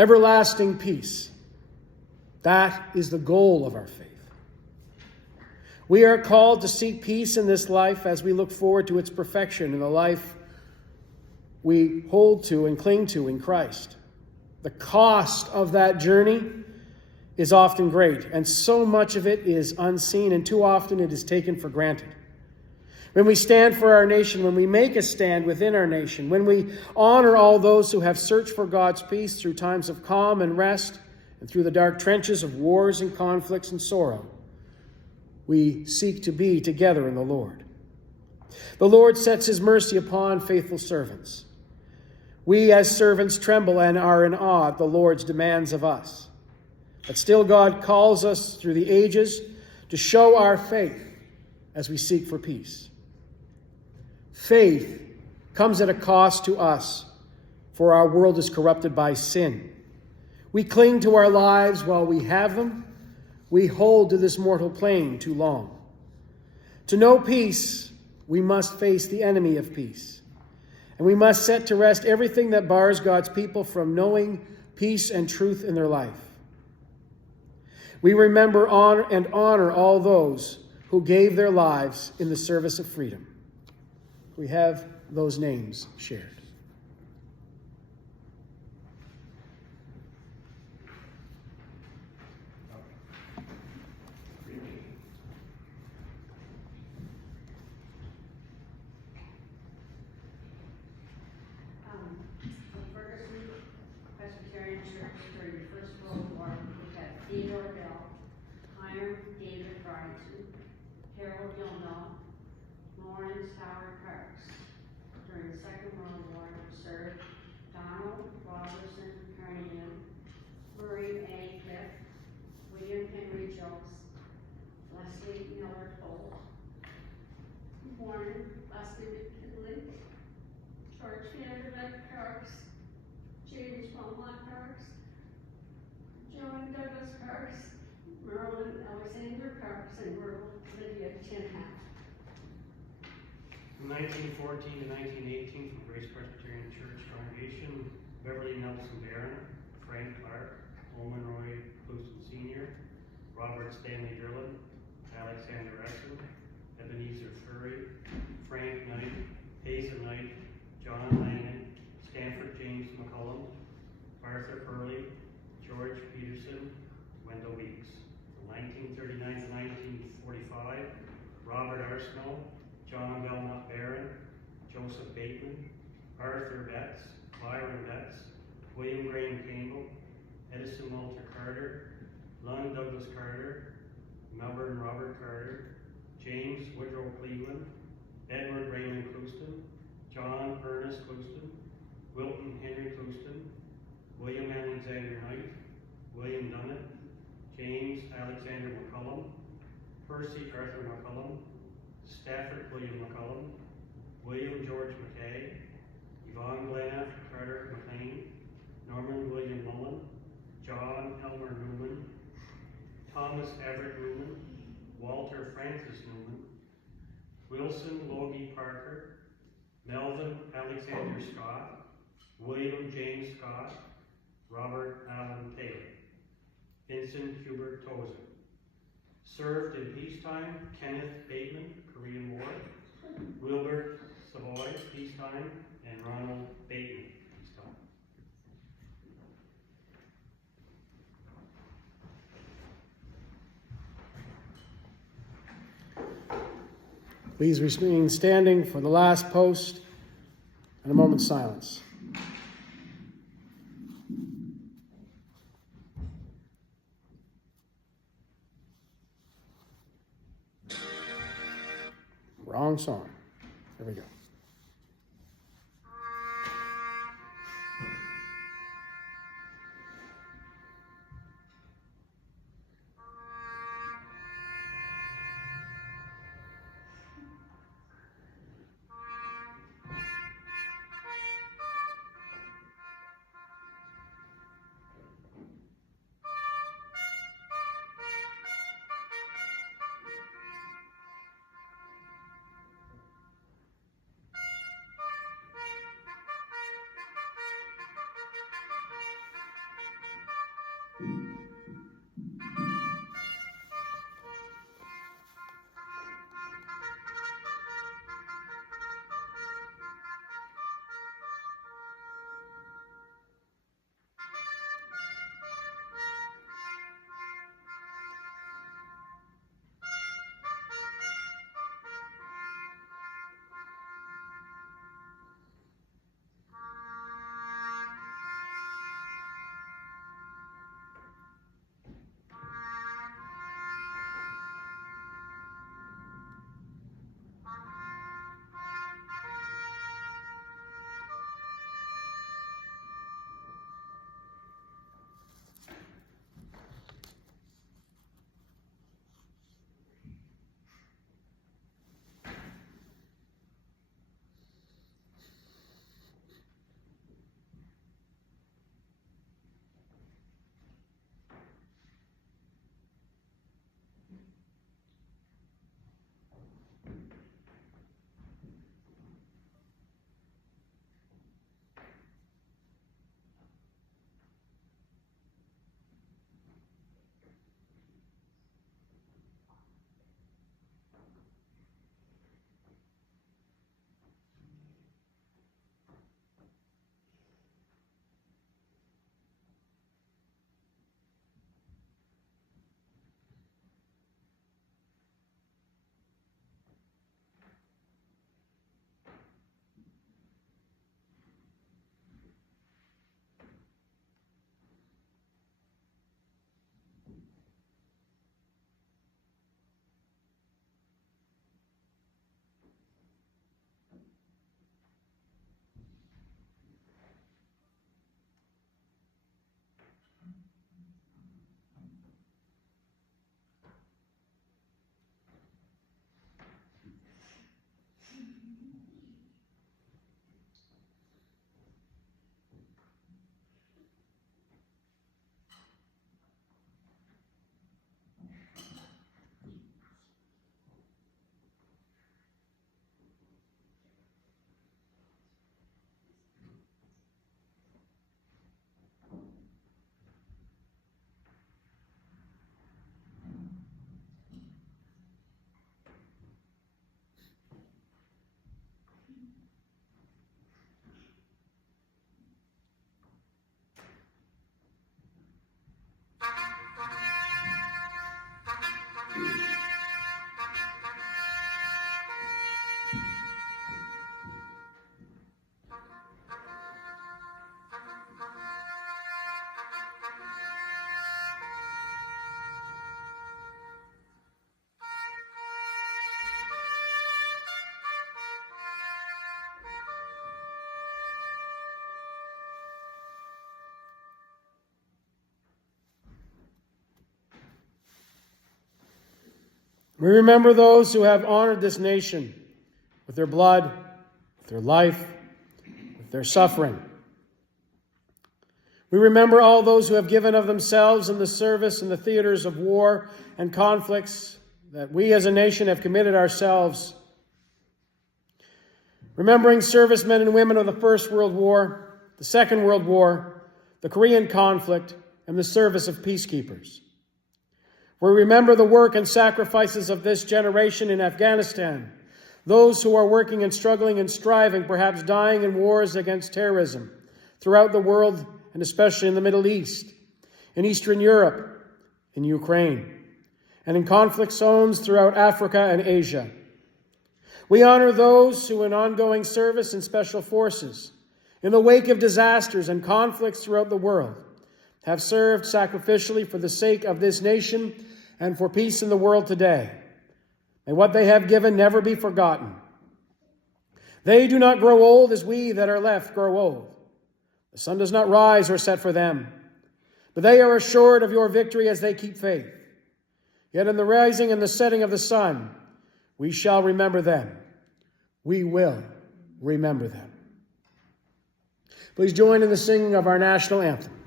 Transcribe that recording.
everlasting peace. That is the goal of our faith. We are called to seek peace in this life as we look forward to its perfection in the life we hold to and cling to in Christ. The cost of that journey is often great, and so much of it is unseen, and too often it is taken for granted. When we stand for our nation, when we make a stand within our nation, when we honor all those who have searched for God's peace through times of calm and rest, and through the dark trenches of wars and conflicts and sorrow, we seek to be together in the Lord. The Lord sets his mercy upon faithful servants. We as servants tremble and are in awe at the Lord's demands of us. But still God calls us through the ages to show our faith as we seek for peace. Faith comes at a cost to us, for our world is corrupted by sin. We cling to our lives while we have them. We hold to this mortal plane too long. To know peace, we must face the enemy of peace. And we must set to rest everything that bars God's people from knowing peace and truth in their life. We remember and honor all those who gave their lives in the service of freedom. We have those names shared. From 1914 to 1918 from Grace Presbyterian Church congregation, Beverly Nelson Barron, Frank Clark, Holman Roy Clouston Sr., Robert Stanley Drillen, Alexander Exon, Ebenezer Furry, Frank Knight, Hazen Knight, John Langan, Stanford James McCullum, Arthur Purley, George Peterson, Wendell Weeks. From 1939 to 1945, Robert Arsenault, John Belmont Barron, Joseph Bateman, Arthur Betts, Byron Betts, William Graham Campbell, Edison Walter Carter, Lund Douglas Carter, Melbourne Robert Carter, James Woodrow Cleveland, Edward Raymond Clouston, John Ernest Clouston, Wilton Henry Clouston, William Alexander Knight, William Dunnett, James Alexander McCullum, Percy Arthur McCullum, Stafford William McCullum, William George McKay, Yvonne Glenna Carter McLean, Norman William Mullen, John Elmer Newman, Thomas Everett Newman, Walter Francis Newman, Wilson Logie Parker, Melvin Alexander Scott, William James Scott, Robert Allen Taylor, Vincent Hubert Tozer. Served in peacetime, Kenneth Bateman, Korean War, Wilbert Savoy, peacetime, and Ronald Bateman, peacetime. Please remain standing for the last post and a moment's silence. Wrong song. There we go. We remember those who have honored this nation with their blood, with their life, with their suffering. We remember all those who have given of themselves in the service in the theaters of war and conflicts that we as a nation have committed ourselves. Remembering servicemen and women of the First World War, the Second World War, the Korean conflict, and the service of peacekeepers. We remember the work and sacrifices of this generation in Afghanistan, those who are working and struggling and striving, perhaps dying in wars against terrorism throughout the world, and especially in the Middle East, in Eastern Europe, in Ukraine, and in conflict zones throughout Africa and Asia. We honor those who in ongoing service in special forces, in the wake of disasters and conflicts throughout the world, have served sacrificially for the sake of this nation and for peace in the world today. May what they have given never be forgotten. They do not grow old as we that are left grow old. The sun does not rise or set for them, but they are assured of your victory as they keep faith. Yet in the rising and the setting of the sun, we shall remember them. We will remember them. Please join in the singing of our national anthem.